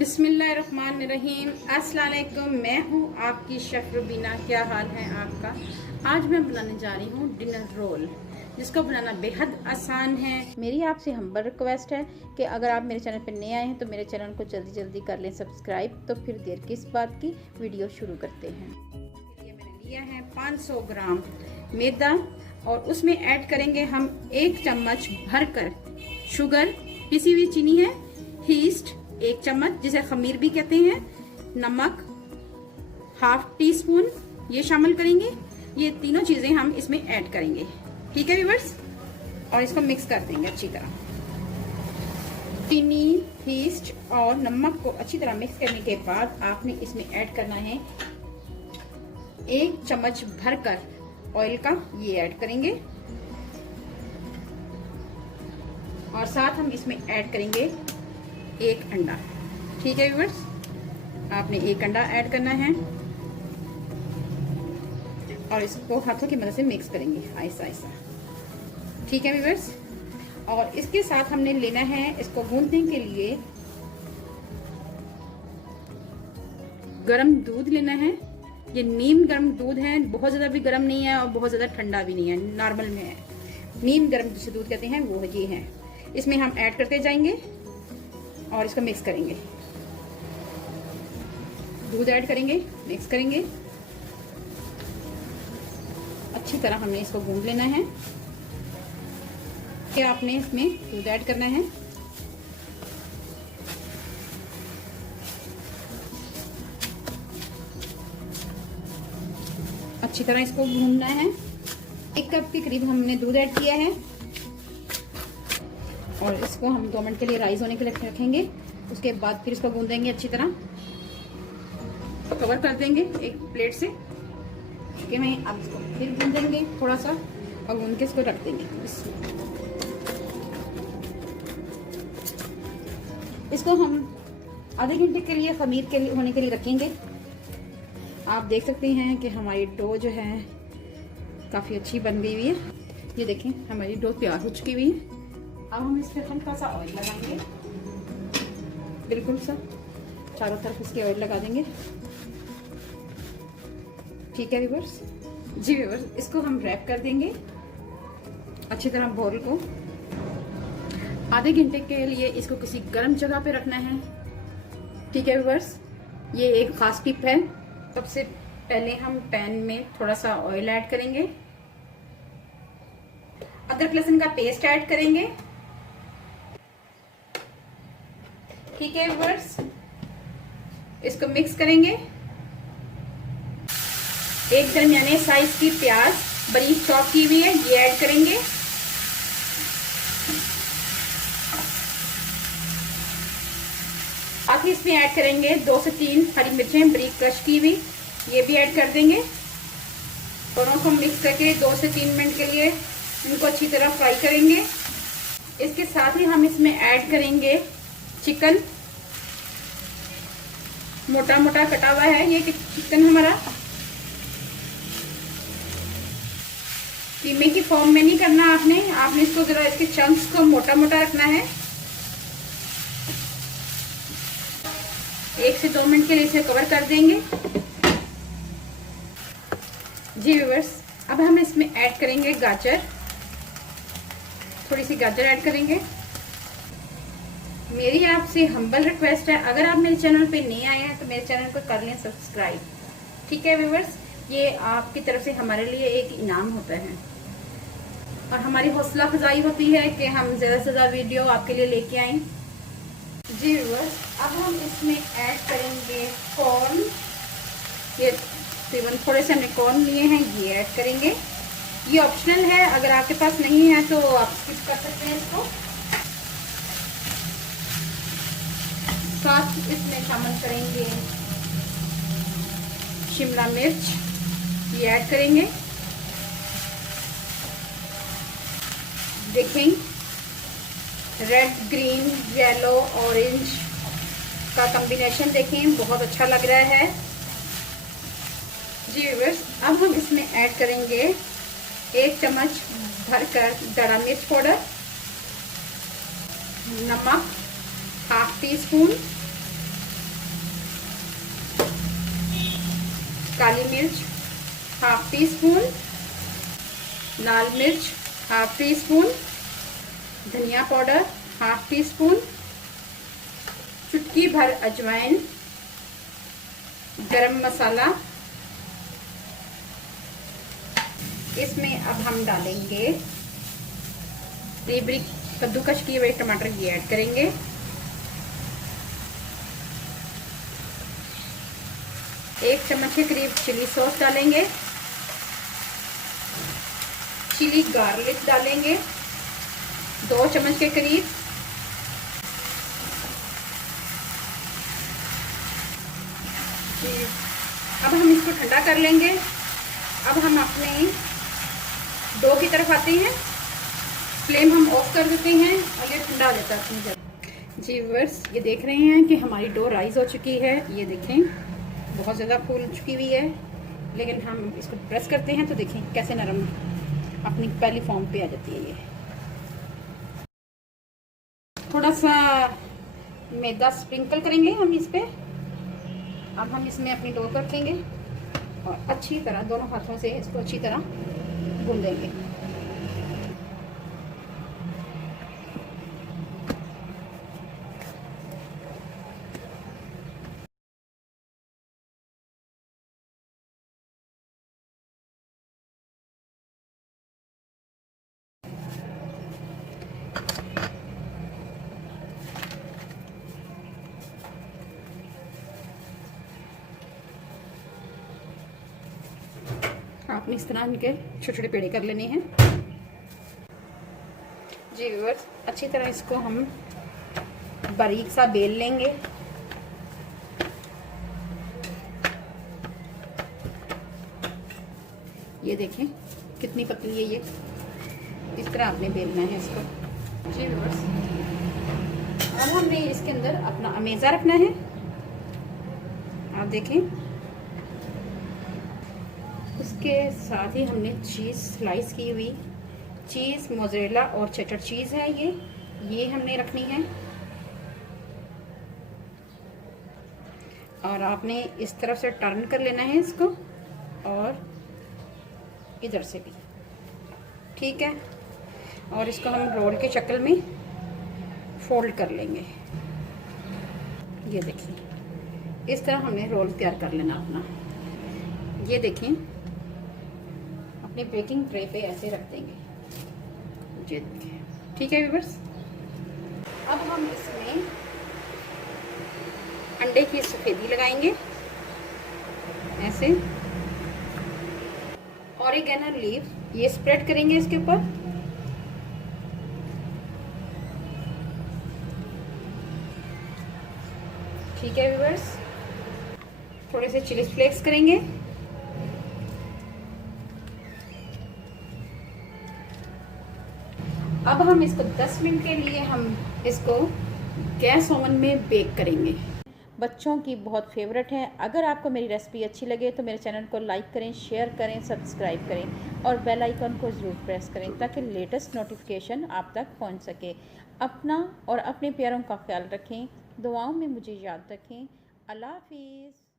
बिस्मिल्लाहिर्रहमानिर्रहीम। अस्सलाम वालेकुम। मैं हूँ आपकी शेफ रुबीना। क्या हाल है आपका? आज मैं बनाने जा रही हूँ डिनर रोल, जिसको बनाना बेहद आसान है। मेरी आपसे हम्बल रिक्वेस्ट है कि अगर आप मेरे चैनल पर नए आए हैं तो मेरे चैनल को जल्दी जल्दी कर लें सब्सक्राइब। तो फिर देर किस बात की, वीडियो शुरू करते हैं। ये मैंने लिया है 500 ग्राम मैदा और उसमें ऐड करेंगे हम 1 चम्मच भरकर शुगर, पिसी हुई चीनी है, ईस्ट 1 चम्मच जिसे खमीर भी कहते हैं, नमक हाफ टी स्पून ये शामिल करेंगे। ये तीनों चीजें हम इसमें ऐड करेंगे। ठीक है व्यूअर्स, और इसको मिक्स कर देंगे अच्छी तरह। चीनी, ईस्ट और नमक को अच्छी तरह मिक्स करने के बाद आपने इसमें ऐड करना है 1 चम्मच भरकर ऑयल का, ये ऐड करेंगे। और साथ हम इसमें ऐड करेंगे 1 अंडा। ठीक है व्यूअर्स, आपने 1 अंडा ऐड करना है और इसको हाथों की मदद से मिक्स करेंगे ऐसा ऐसा। ठीक है व्यूअर्स, और इसके साथ हमने लेना है इसको गूंथने के लिए गरम दूध लेना है। ये नीम गरम दूध है, बहुत ज्यादा भी गरम नहीं है और बहुत ज्यादा ठंडा भी नहीं है, नॉर्मल में है। नीम गरम जिसे दूध कहते हैं वो ये है। इसमें हम ऐड करते जाएंगे और इसको मिक्स करेंगे। दूध ऐड करेंगे, मिक्स करेंगे अच्छी तरह। हमने इसको गूंथ लेना है। क्या आपने इसमें दूध ऐड करना है। अच्छी तरह इसको गूंथना है। 1 कप के करीब हमने दूध ऐड किया है और इसको हम 2 मिनट के लिए राइज होने के लिए रखेंगे। उसके बाद फिर इसको गूंदेंगे अच्छी तरह, कवर कर देंगे एक प्लेट से। ठीक है, मैं अब इसको फिर गूंदेंगे थोड़ा सा और गूंद के इसको रख देंगे। इसको हम आधे घंटे के लिए खमीर के लिए होने के लिए रखेंगे। आप देख सकते हैं कि हमारी डो जो है काफी अच्छी बन गई हुई है। ये देखें, हमारी डो तैयार हो चुकी हुई है। अब हम इस पर हल्का सा ऑयल लगाएंगे, बिल्कुल सा चारों तरफ इसके ऑयल लगा देंगे। ठीक है व्यूअर्स, जी व्यूअर्स, इसको हम रैप कर देंगे अच्छी तरह। बोल को आधे घंटे के लिए इसको किसी गर्म जगह पे रखना है। ठीक है व्यूअर्स, ये एक खास टिप है। सबसे पहले हम पैन में थोड़ा सा ऑयल ऐड करेंगे, अदरक लहसुन का पेस्ट ऐड करेंगे। ठीक है व्यूअर्स, इसको मिक्स करेंगे। 1 दरमियाने साइज की प्याज बारीक चॉप की हुई है, ये ऐड करेंगे। आखिर इसमें ऐड करेंगे 2 से 3 हरी मिर्चें बारीक क्रश की हुई, ये भी ऐड कर देंगे। दोनों को मिक्स करके 2 से 3 मिनट के लिए इनको अच्छी तरह फ्राई करेंगे। इसके साथ ही हम इसमें ऐड करेंगे चिकन। मोटा मोटा कटा हुआ है ये चिकन हमारा। कीमे की फॉर्म में नहीं करना आपने इसको जरा इसके चंक्स को मोटा मोटा रखना है। 1 से 2 मिनट के लिए इसे कवर कर देंगे। जी व्यूअर्स, अब हम इसमें ऐड करेंगे गाजर। थोड़ी सी गाजर ऐड करेंगे। मेरी आपसे हम्बल रिक्वेस्ट है, अगर आप मेरे चैनल पे नए आए हैं तो मेरे चैनल को कर लें सब्सक्राइब। ठीक है व्यूअर्स, ये आपकी तरफ से हमारे लिए एक इनाम होता है और हमारी हौसला अफजाई होती है कि हम ज्यादा से ज्यादा वीडियो आपके लिए लेके आए। जी व्यूअर्स, अब हम इसमें ऐड करेंगे कॉर्न। ये तकरीबन थोड़े से हमने कॉर्न लिए हैं, ये ऐड करेंगे। ये ऑप्शनल है, अगर आपके पास नहीं है तो आप स्किप कर सकते हैं इसको। साथ इसमें शामिल करेंगे शिमला मिर्च, ये ऐड करेंगे। देखें, रेड, ग्रीन, येलो, ऑरेंज का कॉम्बिनेशन देखें, बहुत अच्छा लग रहा है। जी व्यूअर्स, अब हम इसमें ऐड करेंगे 1 चम्मच भरकर दड़ा मिर्च पाउडर, नमक हाफ टी स्पून, काली मिर्च हाफ टी स्पून, लाल मिर्च हाफ टी स्पून, धनिया पाउडर हाफ टी स्पून, चुटकी भर अजवाइन, गरम मसाला। इसमें अब हम डालेंगे बारीक कद्दूकश किए हुए टमाटर, ये ऐड करेंगे। एक चम्मच के करीब चिली सॉस डालेंगे, चिली गार्लिक डालेंगे 2 चम्मच के करीब। अब हम इसको ठंडा कर लेंगे। अब हम अपने डो की तरफ आते हैं। फ्लेम हम ऑफ कर देते हैं और ये ठंडा हो जाता है अपनी जगह। जी व्यूअर्स, ये देख रहे हैं कि हमारी डो राइज हो चुकी है। ये देखें बहुत ज़्यादा फूल चुकी हुई है, लेकिन हम इसको प्रेस करते हैं तो देखें कैसे नरम अपनी पहली फॉर्म पे आ जाती है। ये थोड़ा सा मैदा स्प्रिंकल करेंगे हम इस पे। अब हम इसमें अपनी डो रखेंगे और अच्छी तरह दोनों हाथों से इसको अच्छी तरह गूंदेंगे। आपने इस तरह इनके छोटे छोटे पेड़े कर लेने हैं। जी व्यूअर्स, अच्छी तरह इसको हम बारीक सा बेल लेंगे। ये देखें कितनी पतली है ये, इस तरह आपने बेलना है इसको। जी व्यूअर्स, अब हमने इसके अंदर अपना अमेज़ा रखना है। आप देखें उसके साथ ही हमने चीज़ स्लाइस की हुई चीज़, मोज़रेला और चेडर चीज़ है ये हमने रखनी है। और आपने इस तरफ से टर्न कर लेना है इसको और इधर से भी, ठीक है। और इसको हम रोल के शक्ल में फोल्ड कर लेंगे। ये देखिए इस तरह हमने रोल तैयार कर लेना अपना। ये देखें अपने बेकिंग ट्रे पे ऐसे रख देंगे। ये देखिए, ठीक है व्यूअर्स। अब हम इसमें अंडे की सफेदी लगाएंगे ऐसे। ऑरिगेनो लीव ये स्प्रेड करेंगे इसके ऊपर। ठीक है व्यूअर्स, थोड़े से चिली फ्लेक्स करेंगे। अब हम इसको 10 मिनट के लिए हम इसको गैस ओवन में बेक करेंगे। बच्चों की बहुत फेवरेट है। अगर आपको मेरी रेसिपी अच्छी लगे तो मेरे चैनल को लाइक करें, शेयर करें, सब्सक्राइब करें और बेल आइकन को ज़रूर प्रेस करें ताकि लेटेस्ट नोटिफिकेशन आप तक पहुंच सके। अपना और अपने प्यारों का ख्याल रखें, दुआओं में मुझे याद रखें। अल्लाह हाफिज़।